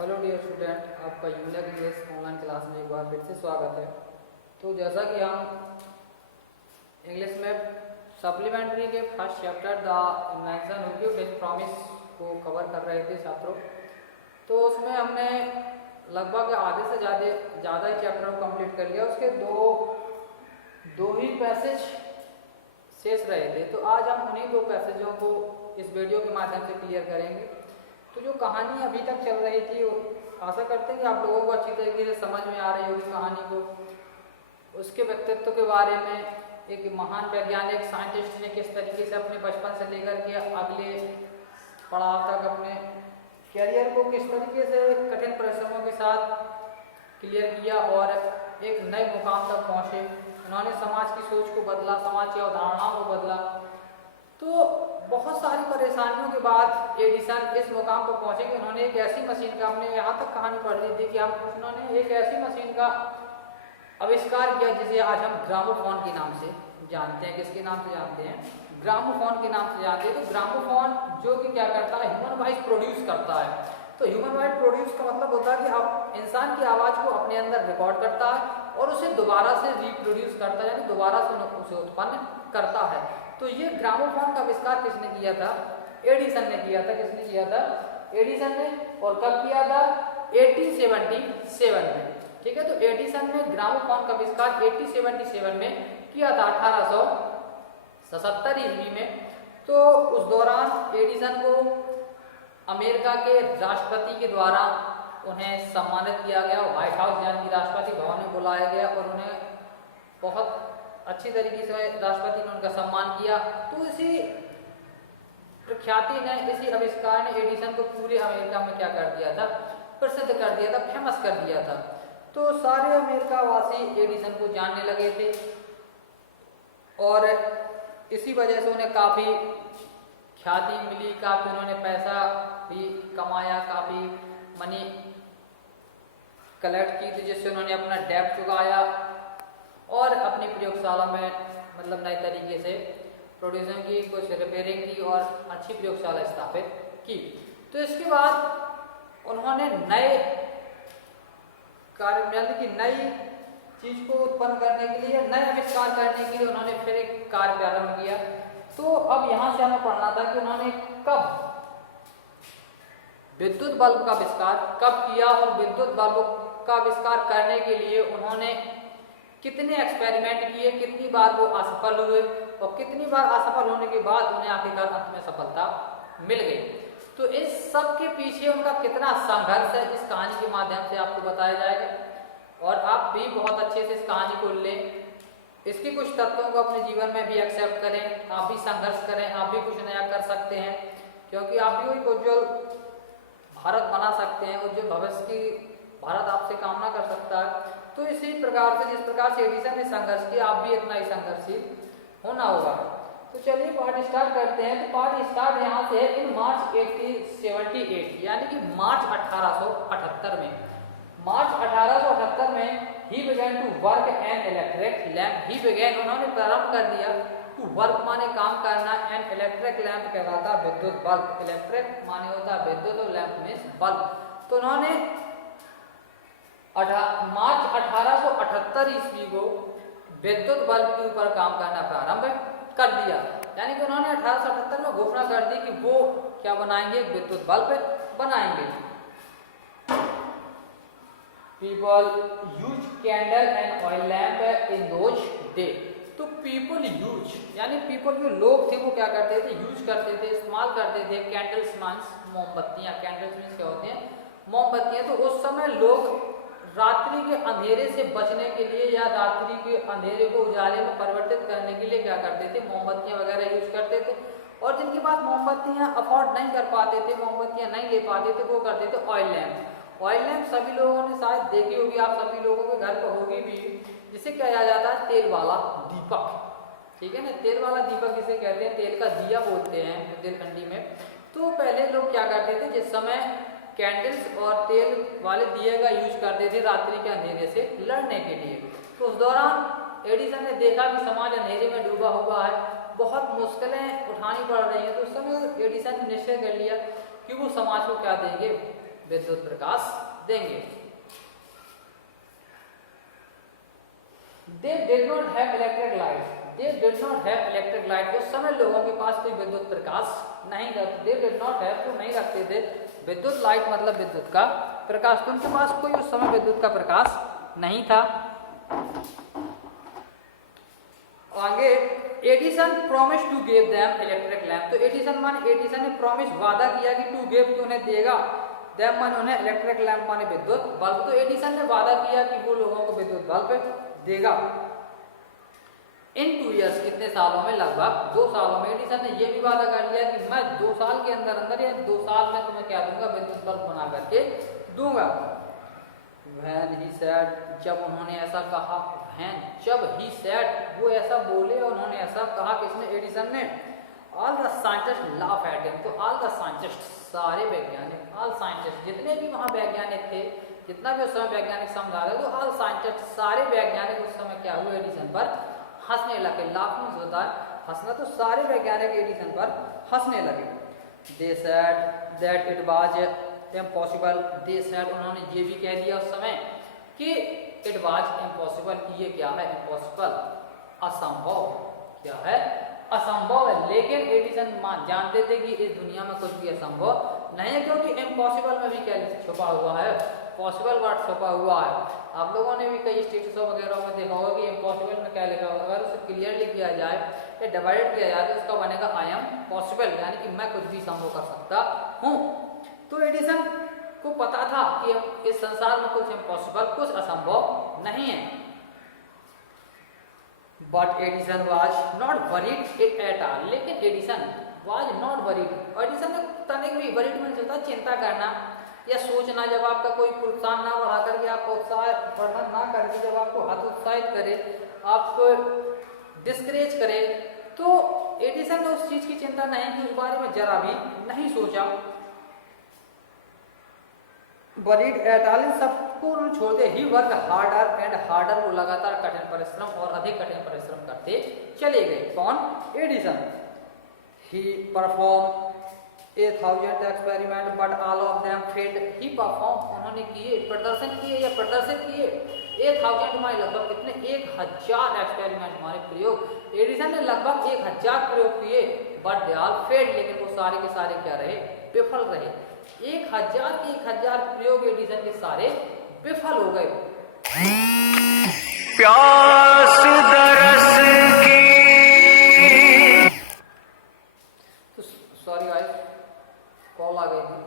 Hello dear student, आपका unique English online class में एक बार फिर से स्वागत है। तो जैसा कि हम इंग्लिश में सप्लीमेंट्री के first chapter the invention of gift promise को कवर कर रहे थे छात्रों, तो उसमें हमने लगभग आधे से ज़्यादा ही चैप्टर को कंप्लीट कर लिया। उसके दो ही पैसेज शेष रहे थे, तो आज हम उन्हीं दो पैसेजों को इस वीडियो के माध्यम से क्लियर करेंगे। तो जो कहानी अभी तक चल रही थी, आशा करते हैं कि आप लोगों को अच्छी तरीके से समझ में आ रही होगी कहानी को। उसके व्यक्तित्व के बारे में, एक महान वैज्ञानिक साइंटिस्ट ने किस तरीके से अपने बचपन से लेकर के अगले पड़ाव तक अपने कैरियर को किस तरीके से कठिन परिश्रमों के साथ क्लियर किया और एक नए मुकाम तक पहुँचे। उन्होंने समाज की सोच को बदला, समाज की अवधारणाओं को बदला। तो बहुत सारी परेशानियों के बाद एडिसन इस मुकाम पर पहुंचे कि उन्होंने एक ऐसी मशीन का, हमने यहाँ तक कहानी पढ़ ली थी कि उन्होंने एक ऐसी मशीन का आविष्कार किया जिसे आज हम ग्रामोफोन के नाम से जानते हैं। किसके नाम से जानते हैं? ग्रामोफोन के नाम से जानते हैं। तो ग्रामोफोन जो कि क्या करता है, ह्यूमन वॉइस प्रोड्यूस करता है। तो ह्यूमन वॉइस प्रोड्यूस का मतलब होता है कि आप इंसान की आवाज़ को अपने अंदर रिकॉर्ड करता है और उसे दोबारा से रिप्रोड्यूस करता है, यानी दोबारा से उसे उत्पन्न करता है। तो ये ग्रामोफोन का आविष्कार किसने किया था? एडिसन ने किया था। किसने किया था? एडिसन ने। और कब किया था? 1877 में। ठीक है, तो एडिसन ने ग्रामोफोन का आविष्कार 1877 में किया था, 1877 ईस्वी में। तो उस दौरान एडिसन को अमेरिका के राष्ट्रपति के द्वारा उन्हें सम्मानित किया गया। व्हाइट हाउस यानी कि राष्ट्रपति भवन में बुलाया गया और उन्हें बहुत अच्छी तरीके से राष्ट्रपति ने उनका सम्मान किया। तो इसी प्रख्याति ने, इसी आविष्कार ने एडिसन को पूरे अमेरिका में क्या कर दिया था? प्रसिद्ध कर दिया था, फेमस कर दिया था। तो सारे अमेरिका वासी एडिसन को जानने लगे थे और इसी वजह से उन्हें काफ़ी ख्याति मिली, काफ़ी उन्होंने पैसा भी कमाया, काफ़ी मनी कलेक्ट की थी, जिससे उन्होंने अपना डेब्ट चुकाया और अपनी प्रयोगशाला में मतलब नए तरीके से प्रोड्यूसिंग की, कुछ रिपेयरिंग की और अच्छी प्रयोगशाला स्थापित की। तो इसके बाद उन्होंने नए कार्य यानी कि नई चीज को उत्पन्न करने के लिए, नए आविष्कार करने के लिए उन्होंने फिर एक कार्य प्रारंभ किया। तो अब यहाँ से हमें पढ़ना था कि उन्होंने कब विद्युत बल्ब का आविष्कार कब किया और विद्युत बल्ब का आविष्कार करने के लिए उन्होंने कितने एक्सपेरिमेंट किए, कितनी बार वो असफल हुए और कितनी बार असफल होने के बाद उन्हें आखिरकार अंत में सफलता मिल गई। तो इस सब के पीछे उनका कितना संघर्ष है, इस कहानी के माध्यम से आपको बताया जाएगा और आप भी बहुत अच्छे से इस कहानी को लें, इसके कुछ तत्वों को अपने जीवन में भी एक्सेप्ट करें, आप भी संघर्ष करें, आप भी कुछ नया कर सकते हैं, क्योंकि आप भी एक उज्ज्वल भारत बना सकते हैं, उज्ज्वल भविष्य की भारत आपसे कामना कर सकता है। तो इसी प्रकार से, जिस प्रकार से एडिसन ने संघर्ष किया, आप भी इतना ही संघर्षशील होना होगा। तो चलिए पार्ट स्टार्ट करते हैं। तो पार्ट स्टार्ट यहाँ से है इन मार्च 1878, यानी कि मार्च 1878 में। मार्च 1878 में he began to work on electric lamp. He began, उन्होंने प्रारंभ कर दिया। टू वर्क माने काम करना, एन इलेक्ट्रिक लैंप कहलाता विद्युत बल्ब। इलेक्ट्रिक माने होता विद्युत और लैंप मीन्स बल्ब। तो उन्होंने मार्च 1878 ईस्वी को विद्युत बल्ब के ऊपर काम करना प्रारंभ कर दिया। यानी कि उन्होंने 1878 में घोषणा कर दी कि वो क्या बनाएंगे? विद्युत बल्ब बनाएंगे। People use candle and oil lamp in those day. तो पीपल यूज यानी पीपल जो लोग थे वो क्या करते थे? यूज करते थे, इस्तेमाल करते थे कैंडल्स मीन्स मोमबत्तियां। कैंडल्स मीन्स क्या होते हैं? मोमबत्तियां। तो उस समय लोग रात्रि के अंधेरे से बचने के लिए या रात्रि के अंधेरे को उजाले में परिवर्तित करने के लिए क्या करते थे? मोमबत्तियां वगैरह यूज करते थे। और जिनके पास मोमबत्तियां अफोर्ड नहीं कर पाते थे, मोमबत्तियां नहीं ले पाते थे, वो करते थे ऑयल लैंप। ऑयल लैंप सभी लोगों ने शायद देखी होगी, आप सभी लोगों के घर पर होगी भी, जिसे कहा जाता है तेल वाला दीपक। ठीक है ना, तेल वाला दीपक जिसे कहते हैं, तेल का दिया बोलते हैं बुंदेलखंडी में। तो पहले लोग क्या करते थे, जिस समय कैंडल्स और तेल वाले दिए का यूज करते थे रात्रि के अंधेरे से लड़ने के लिए। तो उस दौरान एडिसन ने देखा कि समाज अंधेरे में डूबा हुआ है, बहुत मुश्किलें उठानी पड़ रही हैं। तो उस समय एडिसन ने निश्चय कर लिया कि वो समाज को क्या देंगे? विद्युत प्रकाश देंगे। They did not have electric light. They did not have electric light. उस समय लोगों के पास कोई विद्युत प्रकाश नहीं था। They did not have तो नहीं रखते थे विद्युत लाइट मतलब विद्युत का प्रकाश, तो उनके पास कोई उस समय विद्युत का प्रकाश नहीं था। आगे Edison promise to give them electric lamp, तो एडिसन ने प्रॉमिस वादा किया कि टू गिव तो उन्हें देगा, देम माने उन्हें इलेक्ट्रिक लैम्प माने विद्युत बल्ब, तो एडिसन ने वादा किया कि वो लोगों को विद्युत बल्ब देगा। इन 2 years कितने सालों में, लगभग 2 सालों में एडिसन ने यह भी वादा कर लिया कि मैं 2 साल के अंदर अंदर या 2 साल में तुम्हें क्या दूंगा, विद्युत बल्ब बना करके दूंगा। When he said, जब उन्होंने ऐसा कहा, जब he said वो ऐसा बोले, उन्होंने ऐसा कहा, किसने, एडिसन ने। All the scientists laugh at him, तो all the scientists सारे वैज्ञानिक, all scientists जितने भी वहाँ वैज्ञानिक थे, जितना भी उस समय वैज्ञानिक समझा रहे, तो all scientists सारे वैज्ञानिक उस समय क्या हुए, एडिसन पर हंसने लगे। लाफिंग होता है हंसना, तो सारे वैज्ञानिक एडिसन पर हंसने लगे। They said that it was impossible, they said उन्होंने ये भी कह दिया उस समय कि it was impossible, कि ये क्या है, impossible असंभव, क्या है, असंभव है। लेकिन एडिसन जानते थे कि इस दुनिया में कुछ भी असंभव नहीं है, क्योंकि इम्पॉसिबल में भी क्या छुपा हुआ है, पॉसिबल वर्ड छुपा हुआ है। आप लोगों ने भी कई स्टेटसों वगैरह में देखा होगा कि इम्पॉसिबल में क्या लिखा होगा, अगर उसे क्लियरली किया जाए या डिवाइड किया जाए तो उसका बनेगा आई एम पॉसिबल, यानी कि मैं कुछ भी संभव कर सकता हूँ। तो एडिसन को पता था कि इस संसार में कुछ इम्पॉसिबल, कुछ असंभव नहीं है। But Edison was not worried at all, लेकिन Edison was not worried, Edison ने तनिक भी worried में होता चिंता करना या सोचना, जब आपका कोई प्रोत्साहन ना बढ़ा करके, आपको उत्साहवर्धन ना करके, जब आपको हतोत्साहित करे, आपको डिस्करेज करे, तो एडिसन ने उस चीज की चिंता नहीं की, उस बारे में जरा भी नहीं सोचा। वरीड एट ऑल, इन सबको उन्होंने छोड़ दिया। ही वर्क हार्डर एंड हार्डर, वो लगातार कठिन परिश्रम और अधिक कठिन परिश्रम करते चले गए। कौन, Edison. He perform 1000 experiment but all of them failed. He perform, उन्होंने किए, प्रदर्शन किए या प्रदर्शित किए 1000 माने लगभग कितने, 1000 एक्सपेरिमेंट माने प्रयोग। एडिसन ने लगभग 1000 प्रयोग किए, बट दे ऑल फेल्ड, लेकिन वो सारे के सारे क्या रहे, विफल रहे। 1000 के 1000 प्रयोग एडिसन के सारे विफल हो गए। प्यास दरस की, तो सॉरी गाइस, कॉल आ गई थी।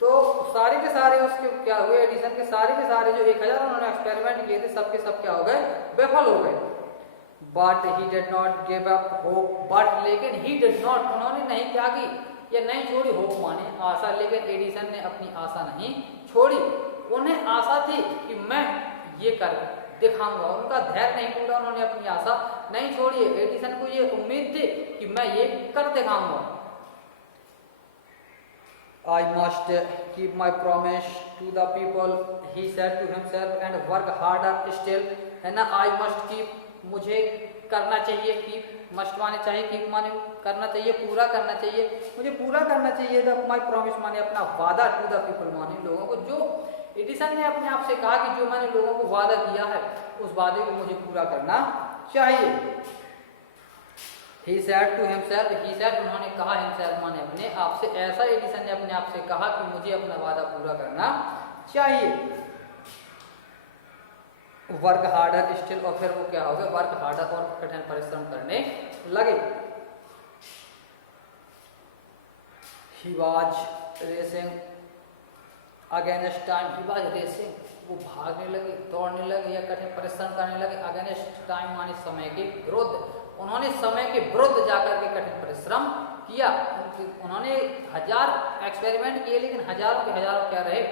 तो सारे के सारे उसके क्या हुए, एडिसन के सारे जो 1000 उन्होंने एक्सपेरिमेंट किए थे, सबके सब क्या हो गए, विफल हो गए। But he did not give up hope, but लेकिन ही डिड नॉट, उन्होंने नहीं क्या की, या नहीं छोड़ी, होप माने आशा, लेकिन एडिसन ने अपनी आशा नहीं छोड़ी। उन्हें आशा थी कि मैं ये कर दिखाऊंगा, उनका धैर्य नहीं टूटा, उन्होंने अपनी आशा नहीं छोड़ी। एडिसन को ये उम्मीद थी कि मैं ये कर दिखाऊंगा। I must keep my promise to the people, he said to himself, and work harder still, है ना। I must keep, मुझे करना चाहिए, keep मस्ट माने चाहिए, कीप माने करना चाहिए, पूरा करना चाहिए, मुझे पूरा करना चाहिए। द माई प्रॉमिस माने अपना वादा, टू द पीपल माने लोगों को, जो एडिसन ने अपने आप से कहा कि जो मैंने लोगों को वादा किया है, उस वादे को मुझे पूरा करना चाहिए। He said to himself, he said, उन्होंने कहा, himself माने अपने आप से, ऐसा एडिसन ने अपने आप से कहा कि मुझे अपना वादा पूरा करना चाहिए। वर्क हार्डर स्टिल, और फिर वो क्या हो गया, वर्क हार्डर, और कठिन परिश्रम करने लगे। He was racing against time, he was racing, वो भागने लगे, दौड़ने लगे या कठिन परिश्रम करने लगे। अगेंस्ट टाइम माने समय के विरुद्ध, उन्होंने समय के विरुद्ध जाकर के कठिन परिश्रम किया। उन्होंने 1000 एक्सपेरिमेंट किए, लेकिन हजारों के हजारों क्या रहे,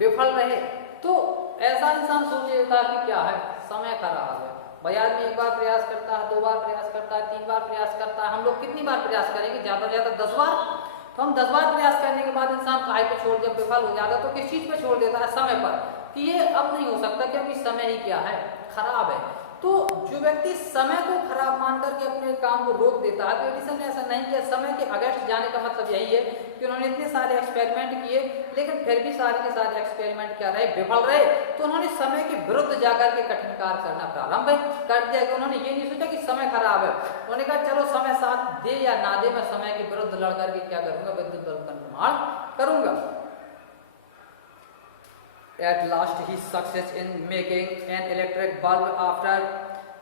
विफल रहे। तो ऐसा इंसान सोच लेता कि क्या है, समय खराब है भाई, आदमी एक बार प्रयास करता है, 2 बार प्रयास करता है, 3 बार प्रयास करता है। हम लोग कितनी बार प्रयास करेंगे, ज्यादा से ज्यादा 10 बार। तो हम 10 बार प्रयास करने के बाद इंसान काहे पे छोड़, जब विफल हो जाता है तो किस चीज पे छोड़ देता है, समय पर, कि ये अब नहीं हो सकता, क्योंकि समय ही क्या है, खराब है। तो जो व्यक्ति समय को खराब मान करके अपने काम को रोक देता है, तो एडिसन ने ऐसा नहीं किया। समय के अगेंस्ट जाने का मतलब यही है कि उन्होंने इतने सारे एक्सपेरिमेंट किए, लेकिन फिर भी सारे के सारे एक्सपेरिमेंट क्या रहे, विफल रहे। तो उन्होंने समय के विरुद्ध जाकर के कठिन कार्य करना प्रारंभ कर दिया कि उन्होंने ये नहीं सोचा कि समय खराब है, उन्होंने कहा चलो समय साथ दे या ना दे, मैं समय के विरुद्ध लड़ करके क्या करूंगा, विद्युत बल्ब का निर्माण करूंगा। At last he success in making an electric bulb after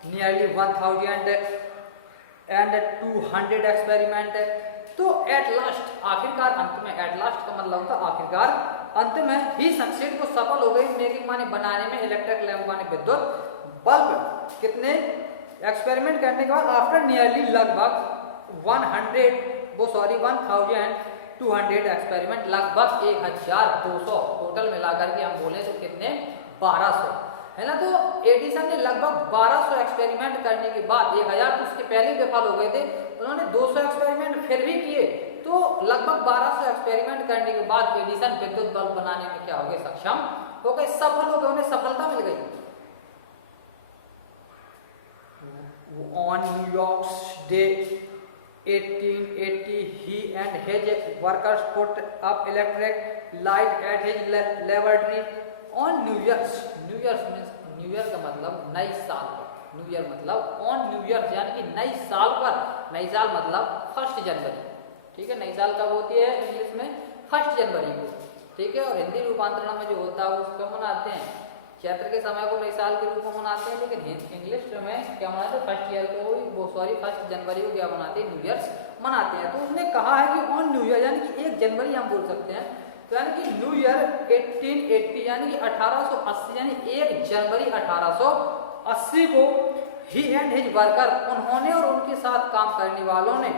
nearly 1200 experiment। तो at last आखिरकार अंत में, at last का मतलब होता आखिरकार, अंत में ही सक्सेस को सफल हो गई मेकिंग माने बनाने में, इलेक्ट्रिक लैंप माने विद्युत बल्ब। कितने एक्सपेरिमेंट करने के बाद, आफ्टर नियरली लगभग 1200 एक्सपेरिमेंट, लगभग 1200 टोटल मिलाकर के हम बोले तो कितने, 1200 है ना। तो एडिसन ने लगभग 1200 एक्सपेरिमेंट करने के बाद, 1000 तो उसके पहले विफल हो गए थे, उन्होंने 200 एक्सपेरिमेंट फिर भी किए, तो लगभग 1200 एक्सपेरिमेंट करने के बाद एडिसन विद्युत बल्ब बनाने में क्या हो गए, सक्षम हो गए, सफल हो गए, उन्हें सफलता मिल गई। On New York's Day 1880 he and his workers put up electric light at his laboratory on New Year's means new year का मतलब नई साल पर, न्यू ईयर मतलब ऑन न्यू ईयर यानी कि नई साल पर, नई साल मतलब 1 जनवरी, ठीक है। नई साल कब होती है इंग्लिश में, 1 जनवरी को, ठीक है। और हिंदी रूपांतरण में जो होता है उसको मनाते हैं, चैत्र के समय को नई साल के रूप में मनाते हैं, लेकिन इंग्लिश में क्या मनाते हैं, 1 जनवरी को क्या मनाते हैं, न्यू ईयर्स मनाते हैं। तो उसने कहा है कि ऑन न्यू ईयर यानी कि 1 जनवरी हम बोल सकते हैं, तो यानी कि न्यू ईयर 1880 यानी कि 1880 यानी 1 जनवरी 1880 को ही एंड हिज वर्कर, उन्होंने और उनके साथ काम करने वालों ने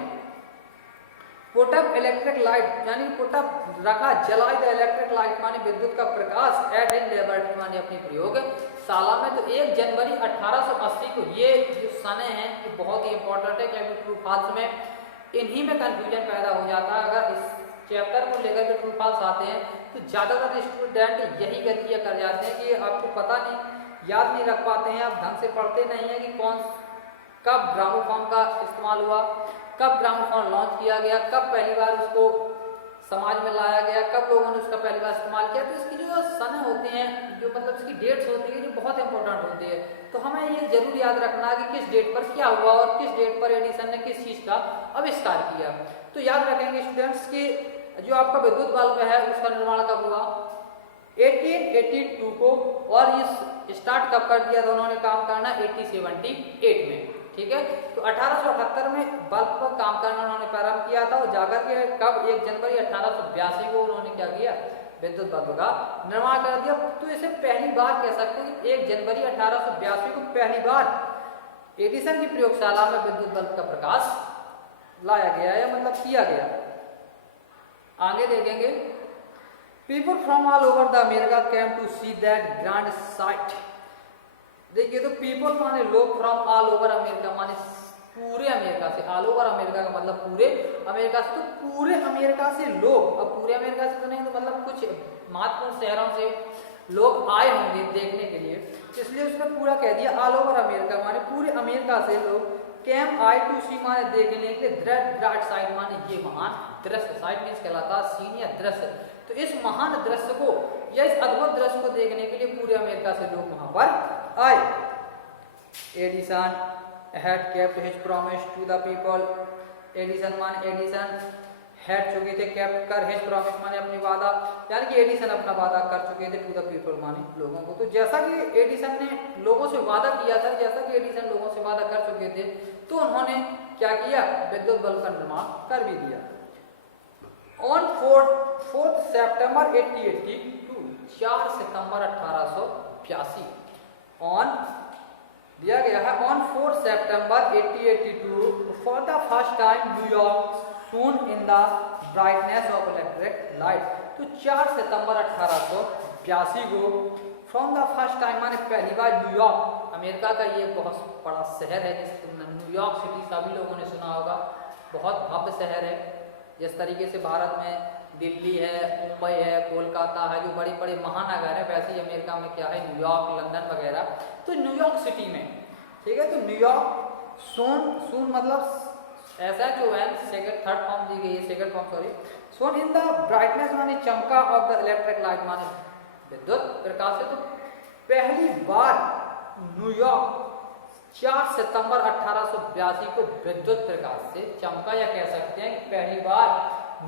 पुटअप इलेक्ट्रिक लाइट यानी पुटअप रखा, जलाई द इलेक्ट्रिक लाइट माने विद्युत का प्रकाश, एट इन लेबोरेटरी माने अपनी प्रयोगशाला में। तो 1 जनवरी 1880 को, ये जो सन है कि बहुत ही इंपॉर्टेंट है, क्योंकि ट्रू फॉल्स में इन्हीं में कंफ्यूजन पैदा हो जाता है। अगर इस चैप्टर को लेकर के ट्रू फॉल्स आते हैं तो ज्यादातर स्टूडेंट यही गलतियां कर जाते हैं कि आपको पता नहीं, याद नहीं रख पाते हैं, आप ढंग से पढ़ते नहीं है कि कब ग्रामोफोन का इस्तेमाल हुआ, कब ग्रामोफोन लॉन्च किया गया, कब पहली बार उसको समाज में लाया गया, कब लोगों ने उसका पहली बार इस्तेमाल किया। तो इसकी जो सन होते हैं, जो मतलब इसकी डेट्स होती है, जो बहुत इंपॉर्टेंट होती है। तो हमें ये जरूर याद रखना कि किस डेट पर क्या हुआ और किस डेट पर एडिसन ने किस चीज का आविष्कार किया। तो याद रखेंगे स्टूडेंट्स कि जो आपका विद्युत बल्ब है उसका निर्माण कब हुआ, 1882 को, और इस स्टार्ट कब कर दिया था उन्होंने काम करना, 1878 में, ठीक है। तो 1878 में बल्ब पर काम करना उन्होंने प्रारंभ किया था, और जाकर के कब, 1 जनवरी 1882 को उन्होंने क्या किया, विद्युत बल्ब का निर्माण कर दिया। तो इसे पहली बार कह सकते हैं कि 1 जनवरी 1882 को पहली बार एडिसन की प्रयोगशाला में विद्युत बल्ब का प्रकाश लाया गया या मतलब किया गया। आगे देखेंगे, people from all over the America came to see that grand sight. देखिए, तो पीपल माने लोग, फ्रॉम ऑल ओवर अमेरिका माने पूरे अमेरिका से, ऑल ओवर अमेरिका का मतलब पूरे अमेरिका से, तो पूरे अमेरिका से लोग, अब पूरे अमेरिका से तो नहीं तो मतलब कुछ महत्वपूर्ण शहरों से लोग आए होंगे देखने के लिए, इसलिए उसने पूरा कह दिया ऑल ओवर अमेरिका माने पूरे अमेरिका से लोग कैम आई टू सी माने देखने के लिए, ग्रेट साइट माने ये महान दृश्य, साइट मींस कहलाता है सीन या दृश्य। तो इस महान दृश्य को या इस अद्भुत दृश्य को देखने के लिए पूरे अमेरिका से लोग वहां पर आए। Edison had kept his promise to the people। Edison माने एडिसन had चुके थे, kept कर his promise माने अपनी वादा, यानी कि एडिसन अपना वादा कर चुके थे to the people माने लोगों को। तो जैसा कि एडिसन ने लोगों से वादा किया था, जैसा कि एडिसन लोगों से वादा कर चुके थे, तो उन्होंने क्या किया, विद्युत बल्ब का निर्माण कर भी दिया। ऑन 4 सितंबर 1882, 4 सितंबर 1882 ऑन दिया गया है, on 4 September 1882 for the first time New York shown in the brightness of electric light. तो 4 सितंबर 1882 को फ्रॉम द फर्स्ट टाइम माने पहली बार न्यूयॉर्क, अमेरिका का ये बहुत बड़ा शहर है, जिसे न्यूयॉर्क सिटी सभी लोगों ने सुना होगा, बहुत भव्य शहर है। जिस तरीके से भारत में दिल्ली है, मुंबई है, कोलकाता है, जो बड़े बड़े महानगर है, वैसे ही अमेरिका में क्या है, न्यूयॉर्क, लंदन वगैरह। तो न्यूयॉर्क सिटी में ठीक है। तो न्यूयॉर्क सून मतलब SHON सेकंड थर्ड फॉर्म दी गई है, second form sorry. Shone in the brightness माने चमका ऑफ द इलेक्ट्रिक लाइट माने विद्युत प्रकाश से। तो पहली बार न्यूयॉर्क 4 सितंबर 1882 को विद्युत प्रकाश से चमका, या कह सकते हैं कि पहली बार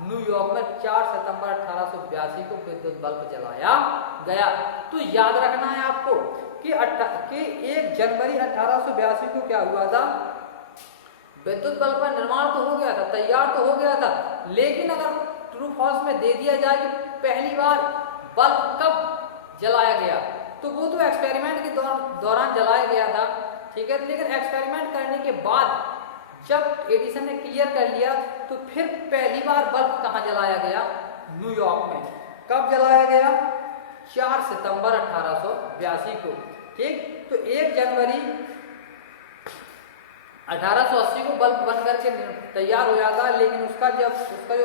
न्यूयॉर्क में 4 सितंबर 1882 को विद्युत बल्ब जलाया गया। तो याद रखना है आपको कि 1 जनवरी 1882 को क्या हुआ था, विद्युत बल्ब का निर्माण तो हो गया था, तैयार तो हो गया था, लेकिन अगर ट्रू फॉल्स में दे दिया जाए कि पहली बार बल्ब कब जलाया गया, तो वो तो एक्सपेरिमेंट के दौरान जलाया गया था, ठीक है। लेकिन एक्सपेरिमेंट करने के बाद जब एडिसन ने क्लियर कर लिया, तो फिर पहली बार बल्ब कहाँ जलाया गया, न्यूयॉर्क में। कब जलाया गया, 4 सितंबर 1882 को, ठीक। तो 1 जनवरी 1880 को बल्ब बन करके तैयार हो जाता है, लेकिन उसका जो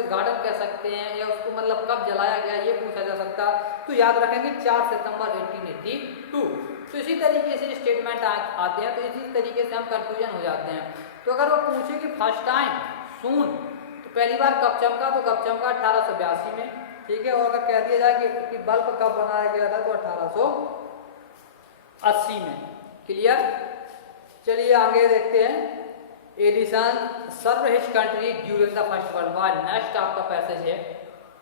गार्डन कह सकते हैं, या उसको मतलब कब जलाया गया ये पूछा जा सकता, तो याद रखेंगे 4 सितंबर 1882। तो इसी तरीके से स्टेटमेंट आते हैं, तो इसी तरीके से हम कंफ्यूजन हो जाते हैं। तो अगर वो पूछे कि फर्स्ट टाइम सून, तो पहली बार कब चमका, तो कब चमका 1882 में, ठीक है। और अगर कह दिया जाए कि बल्ब कब बनाया गया था, तो 1880 में। क्लियर। चलिए आगे देखते हैं। Edison serve his country during the first world war. Next आपका पैसेज है,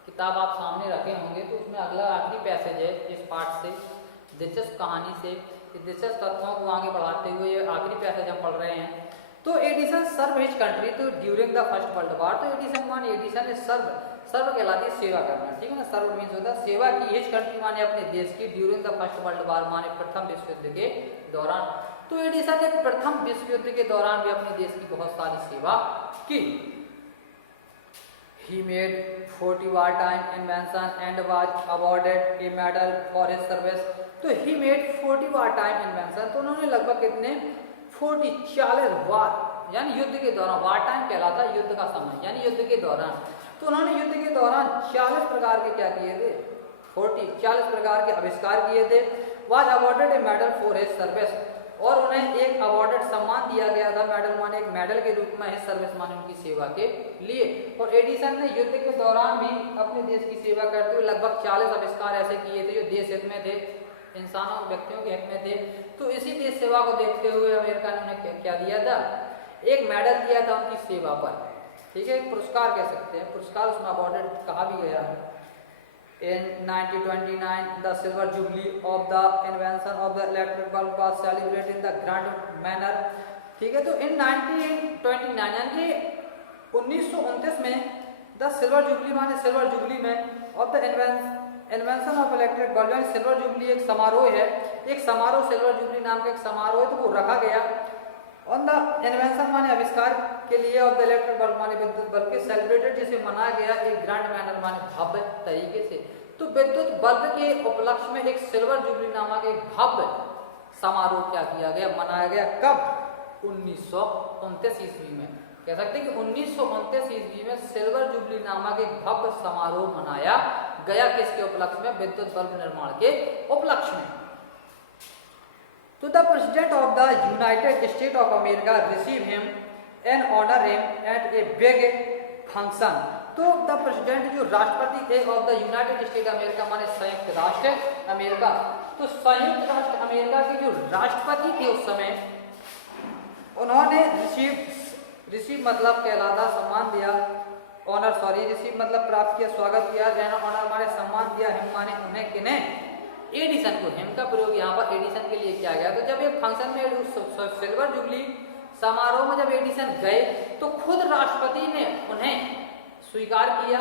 किताब आप सामने रखे होंगे, तो उसमें अगला आखिरी पैसेज है इस पार्ट से, दिलचस्प कहानी से, दिलचस्प तथ्यों को आगे बढ़ाते हुए ये आखिरी पैसेज हम पढ़ रहे हैं। तो एडिसन सर्व हिज कंट्री, तो during the first world war, तो एडिसन ने सर्व कहलाती है सेवा करना, ठीक है ना। सर्व मीन्स होता है सेवा की, हिज कंट्री माने अपने देश की, during the first world war माने प्रथम विश्व युद्ध के दौरान। तो एडिसन ने प्रथम विश्व युद्ध के दौरान भी अपने देश की बहुत सारी सेवा की। He made 40 wartime invention and was awarded a medal for his service। तो he made 40 wartime invention, तो उन्होंने लगभग कितने 40 वार, यानी युद्ध के दौरान, वार टाइम कहलाता है युद्ध का समय, यानी युद्ध के दौरान। तो उन्होंने युद्ध के दौरान 40 प्रकार के क्या किए थे, 40 प्रकार के आविष्कार किए थे। Was awarded a medal for his service, और उन्हें एक अवार्डेड सम्मान दिया गया था, मेडल माने एक मेडल के रूप में, हिज सर्विस माने उनकी सेवा के लिए। और एडिसन ने युद्ध के दौरान भी अपने देश की सेवा करते हुए लगभग 40 आविष्कार ऐसे किए थे जो देश हित में थे, इंसानों व्यक्तियों के हित में थे। तो इसी देश सेवा को देखते हुए अमेरिका ने उन्हें क्या दिया था, एक मेडल दिया था उनकी सेवा पर, ठीक है, पुरस्कार कह सकते हैं, पुरस्कार उसमें अवार्डेड कहा भी गया है। In 1929, the silver jubilee of the invention of the electric bulb was celebrated in the grand manner, ठीक है। तो in 1929 यानी कि 1929 में द सिल्वर जुबली माने सिल्वर जुबली में of the invention of electric bulb, यानी सिल्वर जुबली एक समारोह है, एक समारोह सिल्वर जुबली नाम का एक समारोह है, तो वो रखा गया ऑन द इन्वेंशन माने आविष्कार के लिए, ऑफ द इलेक्ट्रिक बल्ब माने विद्युत बल्ब के, सेलिब्रेटेड जिसे मनाया गया एक ग्रैंड मैनर माने भव्य तरीके से। तो विद्युत बल्ब के उपलक्ष्य में एक सिल्वर जुबली नामक एक भव्य समारोह क्या किया गया, मनाया गया। कब, 1929 ईस्वी में, कह सकते हैं कि 1929 ईस्वी में सिल्वर जुबली नामक एक भव्य समारोह मनाया गया, किसके उपलक्ष्य में, विद्युत बल्ब निर्माण के उपलक्ष्य में। तो the president of the United State of America receive him and honour him at a big function. तो द प्रेसिडेंट जो राष्ट्रपति थे of the United State America माने संयुक्त राष्ट्र अमेरिका, तो संयुक्त राष्ट्र अमेरिका के जो राष्ट्रपति थे उस समय, उन्होंने रिसीव मतलब कहलाता सम्मान दिया, ऑनर सॉरी रिसीव मतलब प्राप्त किया, स्वागत किया, ऑनर माने सम्मान दिया, हिम माने उन्हें, किन्हें, एडिसन को। हिम का प्रयोग यहाँ पर एडिसन के लिए किया गया। तो जब एक फंक्शन में सिल्वर जुबली समारोह में जब एडिसन गए, तो खुद राष्ट्रपति ने उन्हें स्वीकार किया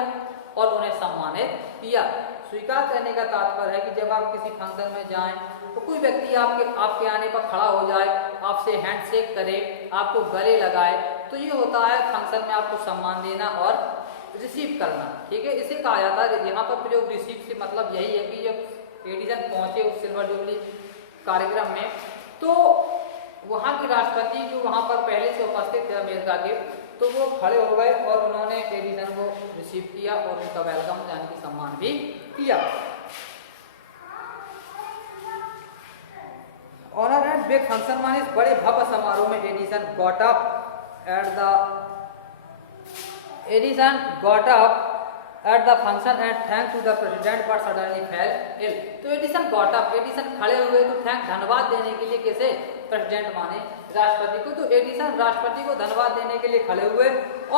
और उन्हें सम्मानित किया। स्वीकार करने का तात्पर्य है कि जब आप किसी फंक्शन में जाएं, तो कोई व्यक्ति आपके आने पर खड़ा हो जाए, आपसे हैंडशेक करे, आपको गले लगाए, तो ये होता है फंक्शन में आपको सम्मान देना और रिसीव करना, ठीक है। इसे कहा जाता है, यहाँ पर प्रयोग रिसीव से मतलब यही है कि जब एडिसन पहुंचे उस सिल्वर जुबली कार्यक्रम में, तो वहाँ के राष्ट्रपति जो वहाँ पर पहले से उपस्थित थे अमेरिका के, तो वो खड़े हो गए और उन्होंने एडिसन को रिसीव किया और उनका वेलकम यानी कि सम्मान भी किया। ऑनर एंड एक फंक्शन माने इस बड़े भव्य समारोह में Edison got up at the function and thank to the president but suddenly fell ill। तो एडिसन गॉट अप, एडिसन खड़े हुए तो थैंक धन्यवाद देने के लिए कैसे, प्रेसिडेंट माने राष्ट्रपति को, तो एडिसन राष्ट्रपति को धन्यवाद देने के लिए खड़े हुए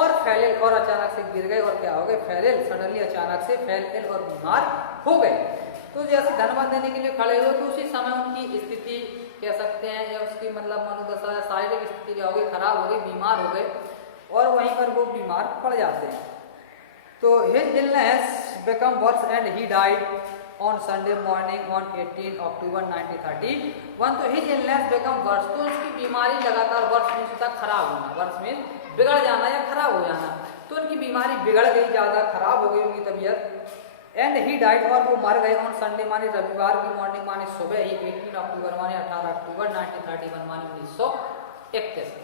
और फेल इल और अचानक से गिर गए और क्या हो गए, फेल इल, सडनली अचानक से फेल इल और बीमार हो गए। तो जैसे धन्यवाद देने के लिए खड़े हुए तो उसी समय उनकी स्थिति कह सकते हैं या उसकी मतलब मनोदशा शारीरिक स्थिति क्या हो गई, खराब हो गई, बीमार हो गए और वहीं पर वो बीमार पड़ जाते हैं। तो his illness became worse and he died on Sunday morning on 18 October 1931। तो his illness became worse, तो उसकी बीमारी लगातार वर्ष में तक खराब होना, वर्ष में बिगड़ जाना या खराब हो जाना, तो उनकी बीमारी बिगड़ गई, ज़्यादा खराब हो गई उनकी तबीयत। एंड ही डाइड और वो मर गए ऑन संडे माने रविवार की मॉर्निंग माने सुबह ही 18 अक्टूबर माने 18 अक्टूबर 1931 माने 1931।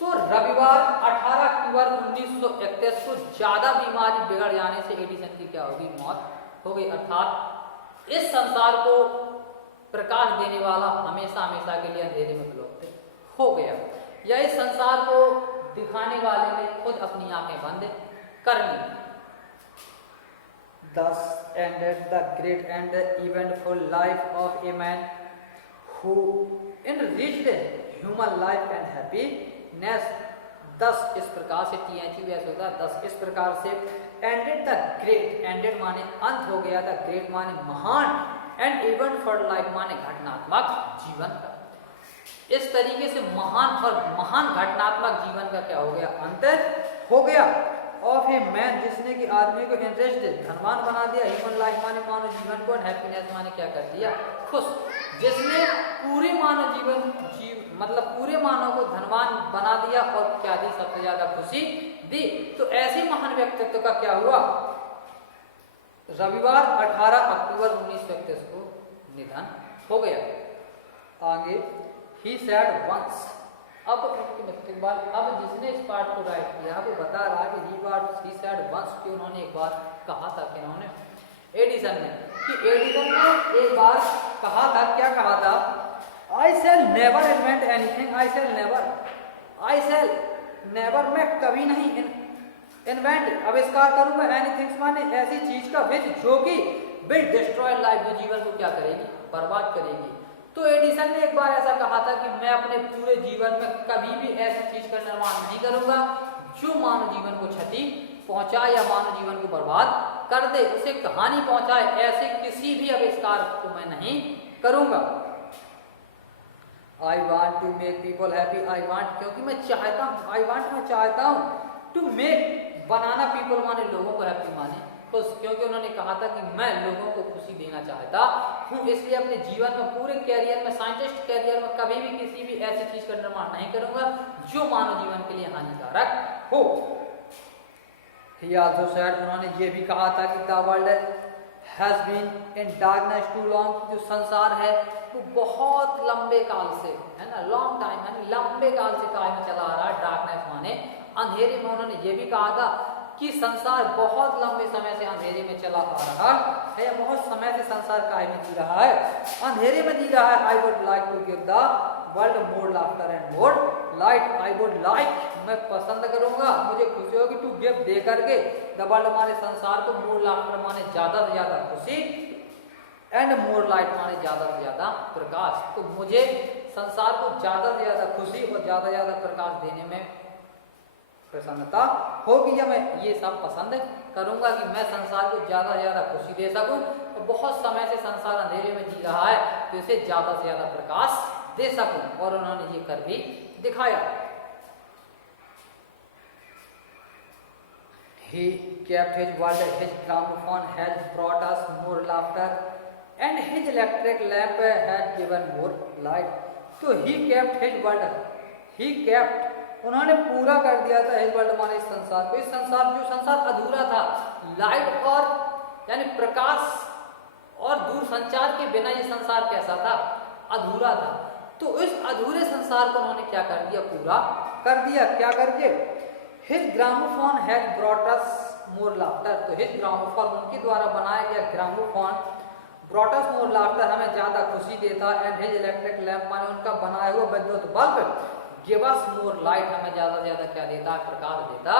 तो रविवार 18 अक्टूबर 1931 को ज्यादा बीमारी बिगड़ जाने से एडिसन की क्या होगी, मौत हो गई। अर्थात इस संसार को प्रकाश देने वाला हमेशा हमेशा के लिए अंधेरे में विलुप्त हो गया, या इस संसार को दिखाने वाले ने खुद अपनी आंखें बंद कर ली। Thus ended the great and eventful life of a man who enriched human life and happiness। दस इस प्रकार से THUS होता है, दस इस प्रकार से ended the great, ended माने अंत हो गया था, great माने महान, and eventful life माने घटनात्मक जीवन का। इस तरीके से महान और महान घटनात्मक जीवन का क्या हो गया, अंत हो गया। ऑफ ए मैन जिसने कि आदमी को इंटरेस्ट धनवान बना दिया, ह्यूमन लाइफ माने मानव जीवन को, हैप्पीनेस माने क्या कर दिया, खुश, जिसने पूरे मानव जीवन मतलब पूरे मानव को धनवान बना दिया और क्या दी, सबसे ज्यादा खुशी दी। तो ऐसे महान व्यक्तित्व का क्या हुआ, रविवार 18 अक्टूबर 1931 को निधन हो गया। आगे ही सैड वंस, अब उनकी मृत्यु के बाद अब जिसने इस पार्ट को राइट किया वो बता रहा है कि ही सैड वंस कि उन्होंने एक बार कहा था कि उन्होंने एडिसन ने एक बार कहा था, क्या कहा था, आई शैल नेवर इन्वेंट एनीथिंग, आई शैल नेवर मैं कभी नहीं इन्वेंट आविष्कार करूंगा, एनीथिंग माने ऐसी चीज का विच जो कि विल डिस्ट्रॉय लाइफ, जो जीवन को क्या करेगी, बर्बाद करेगी। तो एडिसन ने एक बार ऐसा कहा था कि मैं अपने पूरे जीवन में कभी भी ऐसी चीज का निर्माण नहीं करूंगा जो मानव जीवन को क्षति पहुंचाए या मानव जीवन को बर्बाद कर दे, उसे हानि पहुंचाए, ऐसे किसी भी आविष्कार को मैं नहीं करूंगा। I want to make people happy, I want क्योंकि मैं चाहता हूँ, आई वांट मैं चाहता हूँ, टू मेक बनाना पीपल माने लोगों को हैप्पी माने खुश, क्योंकि उन्होंने कहा था कि मैं लोगों को खुशी देना चाहता हूँ, इसलिए अपने जीवन में पूरे कैरियर में, साइंटिस्ट कैरियर में कभी भी किसी भी ऐसी चीज का निर्माण नहीं करूंगा जो मानव जीवन के लिए हानिकारक हो। He also said, उन्होंने ये भी कहा था कि the world has been in darkness too long, जो संसार है वो बहुत लंबे काल से है ना, लॉन्ग टाइम है, लंबे काल से काल में चला आ रहा है, डार्कनेस माने अंधेरे में। उन्होंने ये भी कहा था कि संसार बहुत लंबे समय से अंधेरे में चला आ रहा है, या बहुत समय से संसार काय में जी रहा है, अंधेरे में जी रहा है। I would like to give the world more laughter and more light, I would like मैं पसंद करूंगा, मुझे खुशी होगी, टू गिव दे करके, द वर्ल्ड माने संसार को, मोर लाफ्टर माने ज्यादा से ज्यादा खुशी, एंड मोर लाइट माने ज्यादा से ज्यादा प्रकाश। तो मुझे संसार को ज्यादा से ज्यादा खुशी और ज्यादा से ज्यादा प्रकाश देने में प्रसन्नता होगी, या मैं ये सब पसंद करूंगा कि मैं संसार को ज्यादा से ज्यादा खुशी दे सकूं, और बहुत समय से संसार अंधेरे में जी रहा है तो इसे ज्यादा से ज्यादा प्रकाश दे सकूं, और उन्होंने ये कर भी दिखाया। He kept his word, his gramophone has brought us more laughter and his electric lamp has given more light। तो he kept his word, he kept उन्होंने पूरा कर दिया था इस वर्ल्ड माने इस संसार को, इस संसार जो संसार अधूरा था, लाइट और यानी प्रकाश और दूर संचार के बिना ये संसार कैसा था, अधूरा था। तो इस अधूरे संसार को उन्होंने क्या कर दिया, पूरा कर दिया। क्या करके, his gramophone had brought us more laughter, तो हिज ग्रामोफोन उनके द्वारा बनाया गया ग्रामोफोन ब्रॉट अस मोर लाफ्टर हमें ज्यादा खुशी देता, एंड हिज इलेक्ट्रिक लैंप माने उनका बनाया हुआ विद्युत बल्ब गिव अस मोर लाइट हमें ज्यादा से ज्यादा क्या देता, प्रकाश देता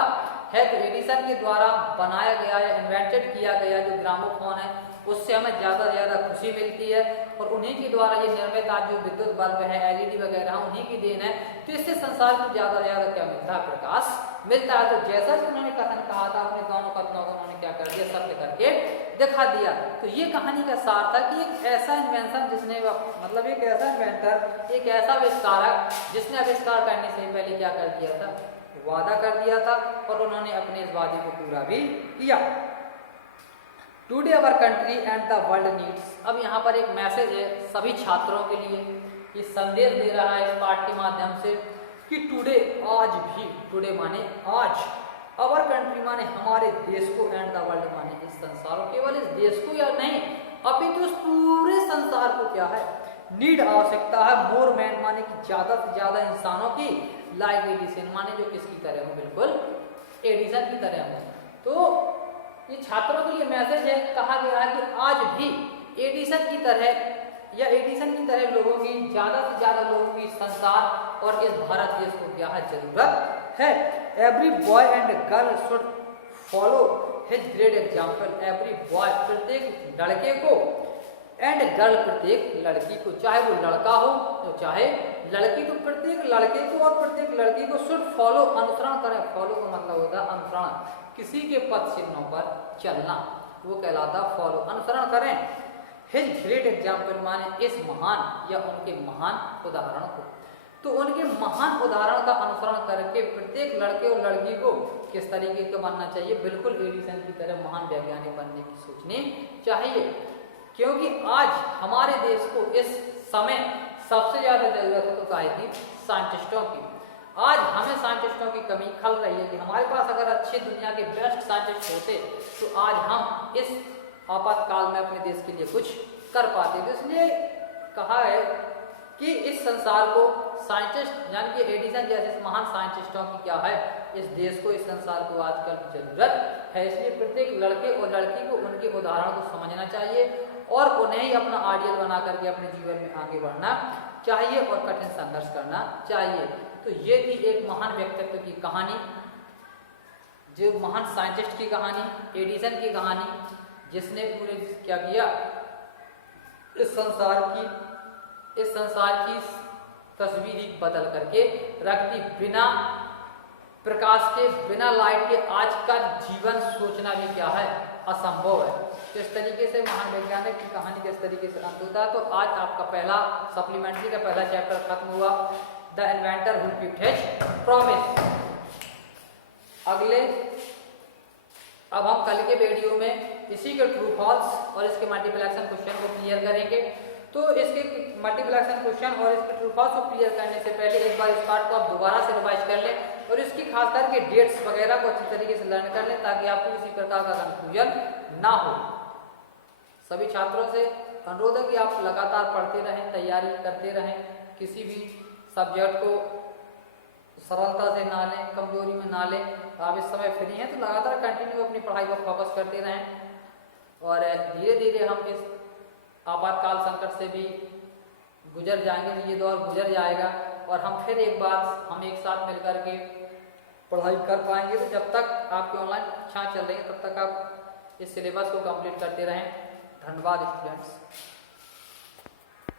है। तो एडिसन के द्वारा बनाया गया या इन्वेंटेड किया गया जो ग्रामोफोन है उससे हमें ज्यादा से ज्यादा खुशी मिलती है, और उन्हीं के द्वारा ये निर्मित आज जो विद्युत बल्ब है, एलईडी वगैरह उन्हीं की देन है। तो इससे संसार को ज्यादा से ज्यादा क्या मिलता है, प्रकाश मिलता है। तो जैसा कि उन्होंने कथन कहा था, अपने दोनों कथनों को उन्होंने क्या कर दिया, सत्य करके दिखा दिया। तो ये कहानी का सार था कि एक ऐसा इन्वेंशन जिसने मतलब एक ऐसा इन्वेंटर, एक ऐसा आविष्कारक जिसने आविष्कार करने से पहले क्या कर दिया था, वादा कर दिया था, और उन्होंने अपने इस वादे को पूरा भी किया। Today our country and the world needs, अब यहाँ पर एक मैसेज है सभी छात्रों के लिए, ये संदेश दे रहा है इस पाठ के माध्यम से कि टुडे आज भी, टुडे माने आज, अवर कंट्री माने हमारे देश को, एंड द वर्ल्ड माने इस संसार को, केवल इस देश को या नहीं अपितु इस पूरे संसार को क्या है, नीड आवश्यकता है, मोर मैन माने कि ज्यादा से ज्यादा इंसानों की, लाइक एडिसन माने जो किसकी तरह हो, बिल्कुल एडिसन की तरह हो। तो ये छात्रों के लिए मैसेज है, कहा गया है कि आज भी एडिसन की तरह या एडिसन की तरह लोगों की, ज्यादा से ज्यादा लोगों की संसार और इस भारत देश को क्या है, जरूरत है। Every boy and girl should follow his great example, every boy प्रत्येक लड़के को, एंड गर्ल प्रत्येक लड़की को, चाहे वो लड़का हो तो चाहे लड़की, तो प्रत्येक लड़के को और प्रत्येक लड़की को शुड फॉलो, अनुसरण करें। फॉलो का मतलब होता है अनुसरण, किसी के पथ चिन्हों पर चलना, वो कहलाता फॉलो, अनुसरण करें। हिज ग्रेट एग्जाम्पल माने इस महान या उनके महान उदाहरण को, तो उनके महान उदाहरण का अनुसरण करके प्रत्येक लड़के और लड़की को किस तरीके का बनना चाहिए, बिल्कुल एडिसन की तरह महान वैज्ञानिक बनने की सोचनी चाहिए। क्योंकि आज हमारे देश को इस समय सबसे ज्यादा जरूरत है तो काहे की, साइंटिस्टों की। आज हमें साइंटिस्टों की कमी खल रही है कि हमारे पास अगर अच्छे दुनिया के बेस्ट साइंटिस्ट होते तो आज हम इस आपातकाल में अपने देश के लिए कुछ कर पाते। तो इसलिए कहा है कि इस संसार को साइंटिस्ट यानी कि एडिसन जैसे महान साइंटिस्टों की क्या है, इस देश को, इस संसार को आजकल जरूरत है। इसलिए प्रत्येक लड़के और लड़की को उनके उदाहरण को समझना चाहिए और उन्हें ही अपना आइडियल बना करके अपने जीवन में आगे बढ़ना चाहिए और कठिन संघर्ष करना चाहिए। तो ये थी एक महान व्यक्तित्व की कहानी, जो महान साइंटिस्ट की कहानी, एडिसन की कहानी, जिसने पूरे क्या किया, इस संसार की तस्वीर ही बदल करके रख दी। बिना प्रकाश के, बिना लाइट के आज का जीवन सोचना भी क्या है, असंभव है। तो इस तरीके से महान वैज्ञानिक की कहानी किस तरीके से अंत होता है। तो आज आपका पहला सप्लीमेंट्री का पहला चैप्टर खत्म हुआ, the inventor who kept his promise. अगले अब हम कल के वीडियो में इसी के ट्रू फॉल्स और इसके मल्टीप्लिकेशन क्वेश्चन को क्लियर करेंगे। तो इसके मल्टीप्लिकेशन क्वेश्चन और इसके ट्रू फॉल्स को क्लियर करने से पहले एक बार इस पार्ट को आप दोबारा से रिवाइज कर लें और इसकी खास करके डेट्स वगैरह को अच्छी तरीके से लर्न कर लें ताकि आपको किसी प्रकार का कंफ्यूजन ना हो। सभी छात्रों से अनुरोध है कि आप लगातार पढ़ते रहें, तैयारी करते रहें, किसी भी सब्जेक्ट को सरलता से ना लें, कमजोरी में ना लें। आप इस समय फ्री हैं तो लगातार कंटिन्यू अपनी पढ़ाई पर फोकस करते रहें और धीरे धीरे हम इस आपातकाल संकट से भी गुजर जाएंगे। ये दौर गुजर जाएगा और हम फिर एक बार हम एक साथ मिलकर के पढ़ाई कर पाएंगे। तो जब तक आपकी ऑनलाइन कक्षाएं चल रही हैं तब तक आप इस सिलेबस को कंप्लीट करते रहें। धन्यवाद स्टूडेंट्स।